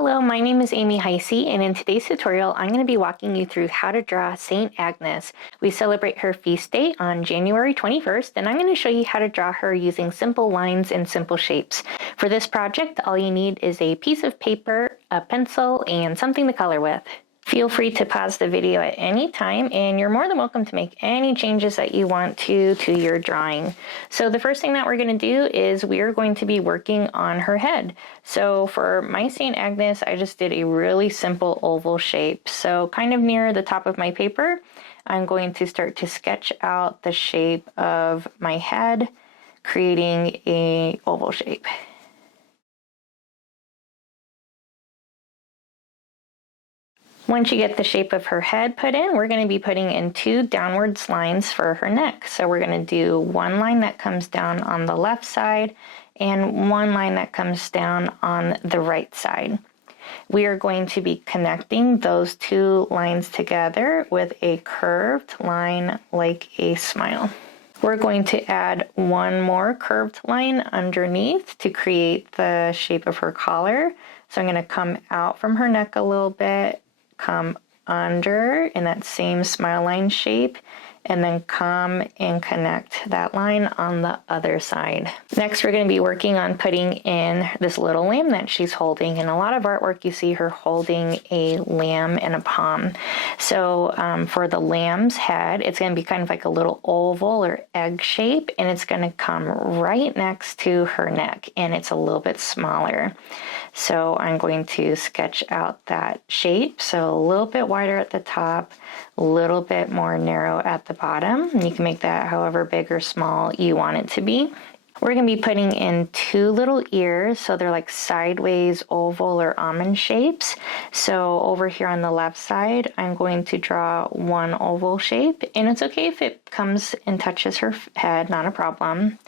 Hello, my name is Amy Heyse, and in today's tutorial, I'm going to be walking you through how to draw Saint Agnes. We celebrate her feast day on January 21st, and I'm going to show you how to draw her using simple lines and simple shapes. For this project, all you need is a piece of paper, a pencil, and something to color with. Feel free to pause the video at any time, and you're more than welcome to make any changes that you want to your drawing. So the first thing that we're going to do is we're going to be working on her head. So for my Saint Agnes, I just did a really simple oval shape. So kind of near the top of my paper, I'm going to start to sketch out the shape of my head, creating an oval shape. Once you get the shape of her head put in, we're going to be putting in two downwards lines for her neck. So we're going to do one line that comes down on the left side and one line that comes down on the right side. We are going to be connecting those two lines together with a curved line like a smile. We're going to add one more curved line underneath to create the shape of her collar. So I'm going to come out from her neck a little bit, come under in that same smile line shape, and then come and connect that line on the other side. Next, we're going to be working on putting in this little lamb that she's holding. In a lot of artwork, you see her holding a lamb in a palm. So for the lamb's head, it's going to be kind of like a little oval or egg shape, and it's going to come right next to her neck, and it's a little bit smaller. So I'm going to sketch out that shape. So a little bit wider at the top, a little bit more narrow at the bottom. You can make that however big or small you want it to be. We're going to be putting in two little ears, so they're like sideways oval or almond shapes. So over here on the left side, I'm going to draw one oval shape, and it's okay if it comes and touches her head, not a problem.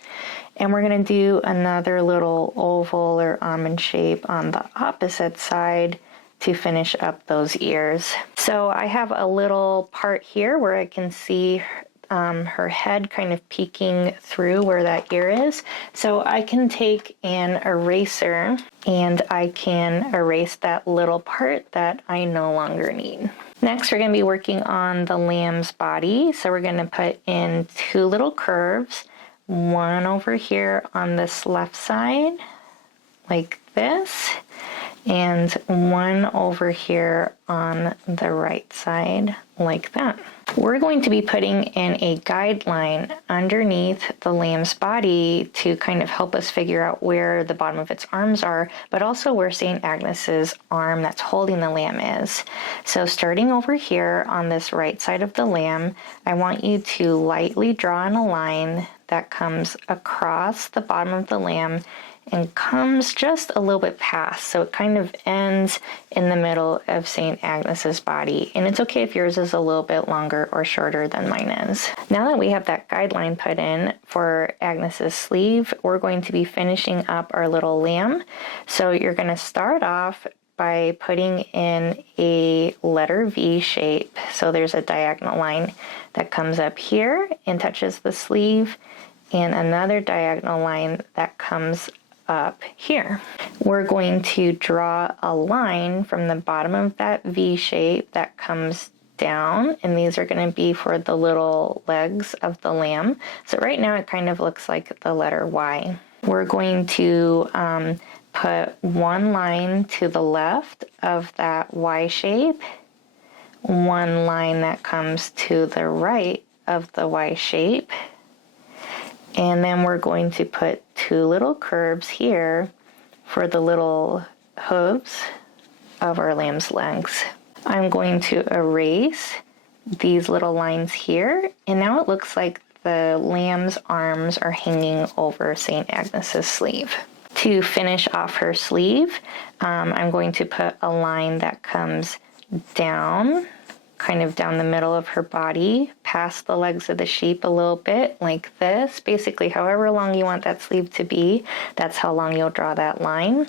And we're going to do another little oval or almond shape on the opposite side to finish up those ears. So I have a little part here where I can see her head kind of peeking through where that ear is. So I can take an eraser and I can erase that little part that I no longer need. Next, we're going to be working on the lamb's body. So we're going to put in two little curves, one over here on this left side, like this, and one over here on the right side, like that. We're going to be putting in a guideline underneath the lamb's body to kind of help us figure out where the bottom of its arms are, but also where Saint Agnes's arm that's holding the lamb is. So starting over here on this right side of the lamb, I want you to lightly draw in a line that comes across the bottom of the lamb and comes just a little bit past, so it kind of ends in the middle of Saint Agnes's body. And it's okay if yours is a little bit longer or shorter than mine is. Now that we have that guideline put in for Agnes's sleeve, we're going to be finishing up our little lamb. So you're going to start off by putting in a letter V shape. So there's a diagonal line that comes up here and touches the sleeve, and another diagonal line that comes up here. We're going to draw a line from the bottom of that V shape that comes down, and these are going to be for the little legs of the lamb. So right now it kind of looks like the letter Y. We're going to put one line to the left of that Y shape, one line that comes to the right of the Y shape, and then we're going to put two little curves here for the little hooves of our lamb's legs. I'm going to erase these little lines here, and now it looks like the lamb's arms are hanging over Saint Agnes's sleeve. To finish off her sleeve, I'm going to put a line that comes down, kind of down the middle of her body, past the legs of the sheep a little bit, like this. Basically, however long you want that sleeve to be, that's how long you'll draw that line.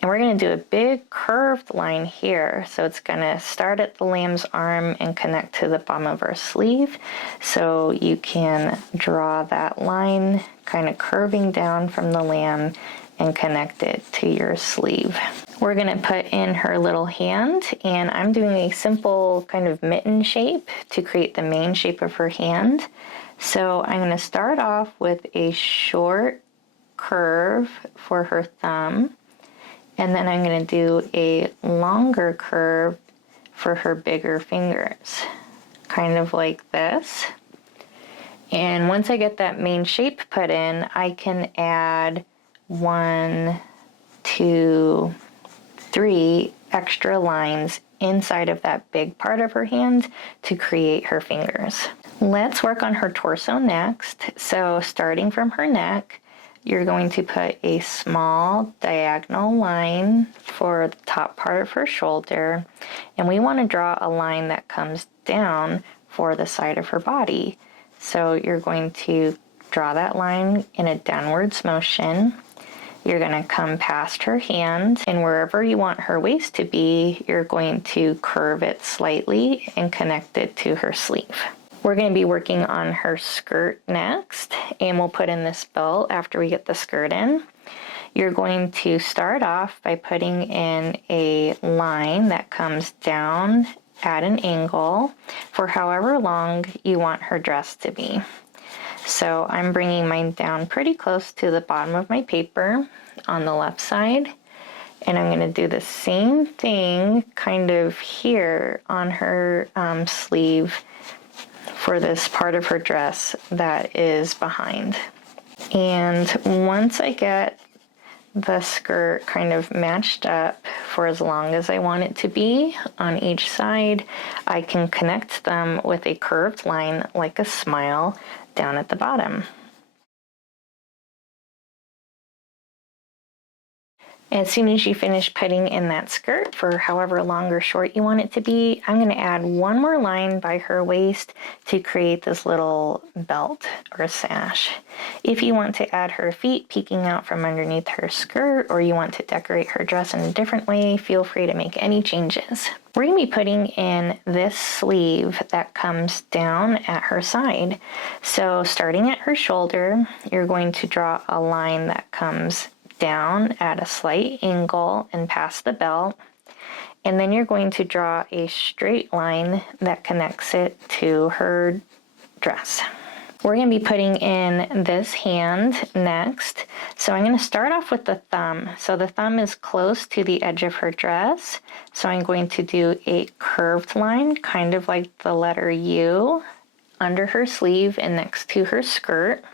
And we're going to do a big curved line here. So it's going to start at the lamb's arm and connect to the bottom of our sleeve. So you can draw that line kind of curving down from the lamb and connect it to your sleeve. We're gonna put in her little hand, and I'm doing a simple kind of mitten shape to create the main shape of her hand. So I'm gonna start off with a short curve for her thumb, and then I'm gonna do a longer curve for her bigger fingers, kind of like this. And once I get that main shape put in, I can add 1, 2, 3 extra lines inside of that big part of her hand to create her fingers. Let's work on her torso next. So starting from her neck, you're going to put a small diagonal line for the top part of her shoulder, and we want to draw a line that comes down for the side of her body. So you're going to draw that line in a downwards motion. You're going to come past her hand, and wherever you want her waist to be, you're going to curve it slightly and connect it to her sleeve. We're going to be working on her skirt next, and we'll put in this belt after we get the skirt in. You're going to start off by putting in a line that comes down at an angle for however long you want her dress to be. So I'm bringing mine down pretty close to the bottom of my paper on the left side, and I'm going to do the same thing kind of here on her sleeve for this part of her dress that is behind. And once I get the skirt kind of matched up for as long as I want it to be on each side, I can connect them with a curved line like a smile down at the bottom. As soon as you finish putting in that skirt for however long or short you want it to be, I'm going to add one more line by her waist to create this little belt or sash. If you want to add her feet peeking out from underneath her skirt, or you want to decorate her dress in a different way, feel free to make any changes. We're going to be putting in this sleeve that comes down at her side. So starting at her shoulder, you're going to draw a line that comes down at a slight angle and past the belt, and then you're going to draw a straight line that connects it to her dress. We're going to be putting in this hand next. So I'm going to start off with the thumb. So the thumb is close to the edge of her dress, so I'm going to do a curved line, kind of like the letter U, under her sleeve and next to her skirt.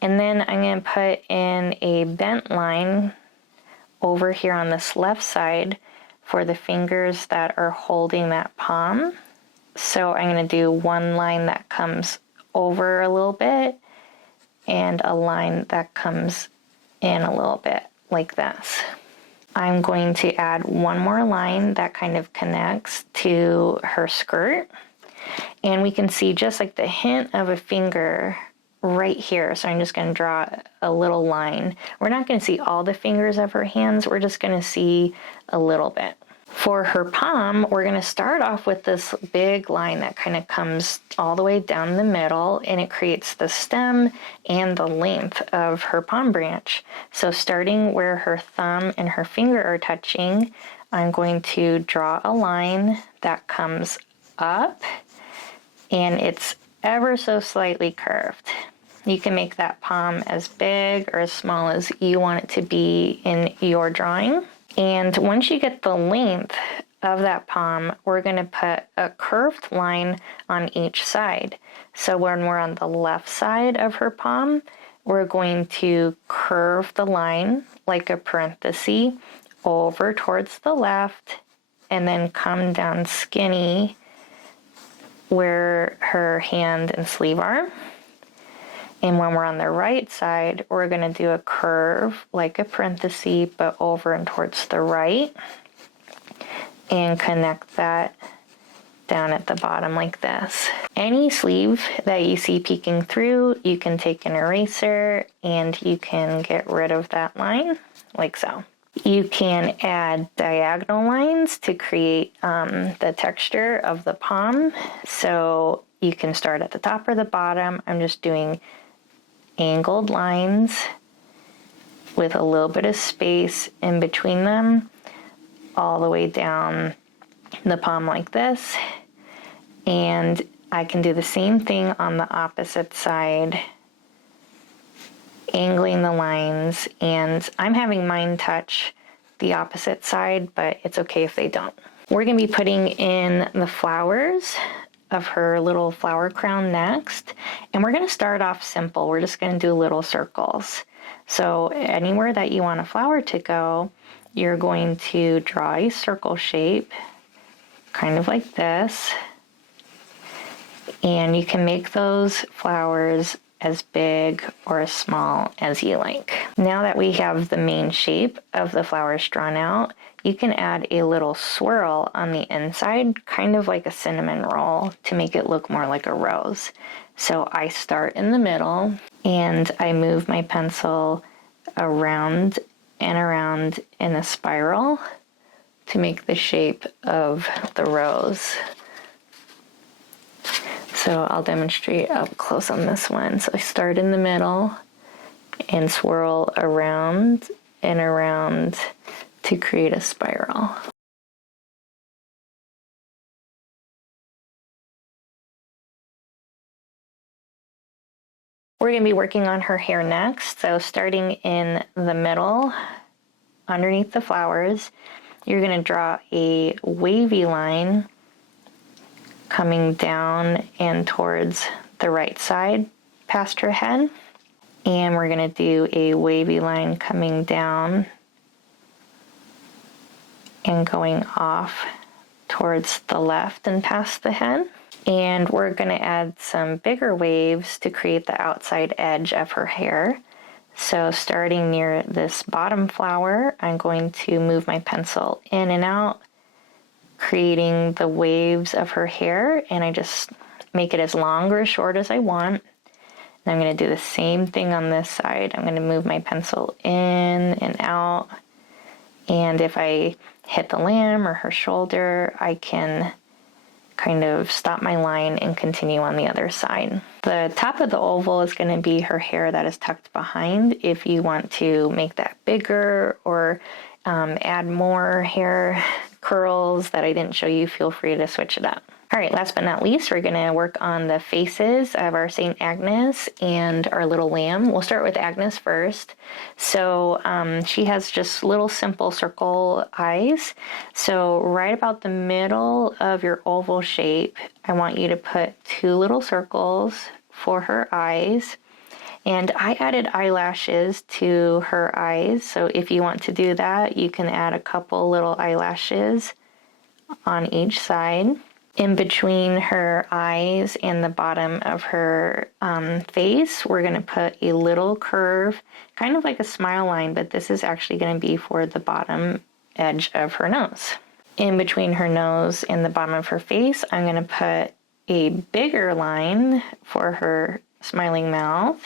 And then I'm going to put in a bent line over here on this left side for the fingers that are holding that palm. So I'm going to do one line that comes over a little bit and a line that comes in a little bit like this. I'm going to add one more line that kind of connects to her skirt. And we can see just like the hint of a finger right here. So I'm just going to draw a little line. We're not going to see all the fingers of her hands. We're just going to see a little bit. For her palm, we're going to start off with this big line that kind of comes all the way down the middle, and it creates the stem and the length of her palm branch. So starting where her thumb and her finger are touching, I'm going to draw a line that comes up, and it's ever so slightly curved. You can make that palm as big or as small as you want it to be in your drawing. And once you get the length of that palm, we're going to put a curved line on each side. So when we're on the left side of her palm, we're going to curve the line like a parenthesis over towards the left and then come down skinny where her hand and sleeve are. And when we're on the right side, we're going to do a curve like a parenthesis, but over and towards the right, and connect that down at the bottom like this. Any sleeve that you see peeking through, you can take an eraser and you can get rid of that line like so. You can add diagonal lines to create the texture of the palm. So you can start at the top or the bottom. I'm just doing angled lines with a little bit of space in between them, all the way down the palm like this. And I can do the same thing on the opposite side, angling the lines, and I'm having mine touch the opposite side, but it's okay if they don't. We're gonna be putting in the flowers of her little flower crown next, and we're gonna start off simple. We're just gonna do little circles. So anywhere that you want a flower to go, you're going to draw a circle shape, kind of like this, and you can make those flowers as big or as small as you like. Now that we have the main shape of the flowers drawn out, you can add a little swirl on the inside, kind of like a cinnamon roll, to make it look more like a rose. So I start in the middle and I move my pencil around and around in a spiral to make the shape of the rose. So I'll demonstrate up close on this one. So I start in the middle and swirl around and around to create a spiral. We're going to be working on her hair next. So starting in the middle, underneath the flowers, you're going to draw a wavy line coming down and towards the right side past her head. And we're going to do a wavy line coming down and going off towards the left and past the head. And we're going to add some bigger waves to create the outside edge of her hair. So starting near this bottom flower, I'm going to move my pencil in and out, creating the waves of her hair, and I just make it as long or as short as I want. And I'm going to do the same thing on this side. I'm going to move my pencil in and out, and if I hit the lamb or her shoulder, I can kind of stop my line and continue on the other side. The top of the oval is going to be her hair that is tucked behind. If you want to make that bigger or add more hair curls that I didn't show you, feel free to switch it up. All right, last but not least, we're gonna work on the faces of our Saint Agnes and our little lamb. We'll start with Agnes first. So she has just little simple circle eyes. So right about the middle of your oval shape, I want you to put 2 little circles for her eyes. And I added eyelashes to her eyes, so if you want to do that, you can add a couple little eyelashes on each side. In between her eyes and the bottom of her face, we're going to put a little curve, kind of like a smile line, but this is actually going to be for the bottom edge of her nose. In between her nose and the bottom of her face, I'm going to put a bigger line for her smiling mouth.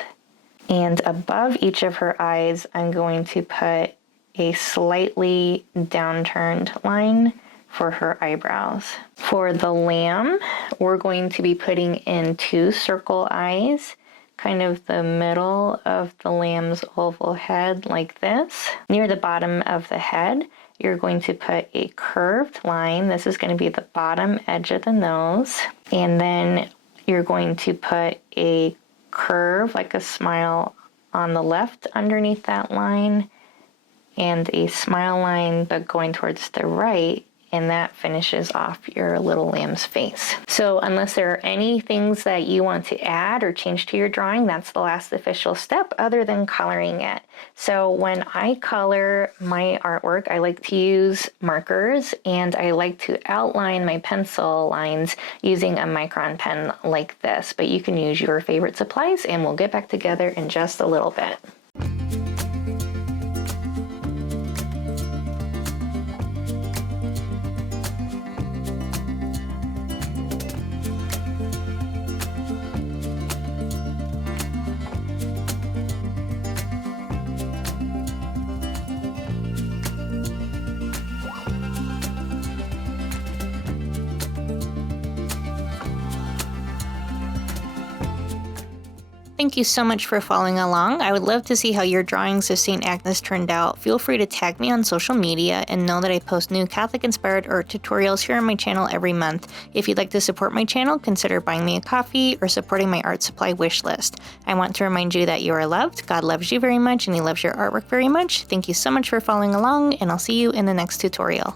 And above each of her eyes, I'm going to put a slightly downturned line for her eyebrows. For the lamb, we're going to be putting in 2 circle eyes, kind of the middle of the lamb's oval head like this. Near the bottom of the head, you're going to put a curved line. This is going to be the bottom edge of the nose. And then you're going to put a curve like a smile on the left underneath that line, and a smile line but going towards the right, and that finishes off your little lamb's face. So unless there are any things that you want to add or change to your drawing, that's the last official step other than coloring it. So when I color my artwork, I like to use markers, and I like to outline my pencil lines using a micron pen like this, but you can use your favorite supplies, and we'll get back together in just a little bit. Thank you so much for following along. I would love to see how your drawings of Saint Agnes turned out. Feel free to tag me on social media and know that I post new Catholic-inspired art tutorials here on my channel every month. If you'd like to support my channel, consider buying me a coffee or supporting my art supply wish list. I want to remind you that you are loved, God loves you very much, and He loves your artwork very much. Thank you so much for following along, and I'll see you in the next tutorial.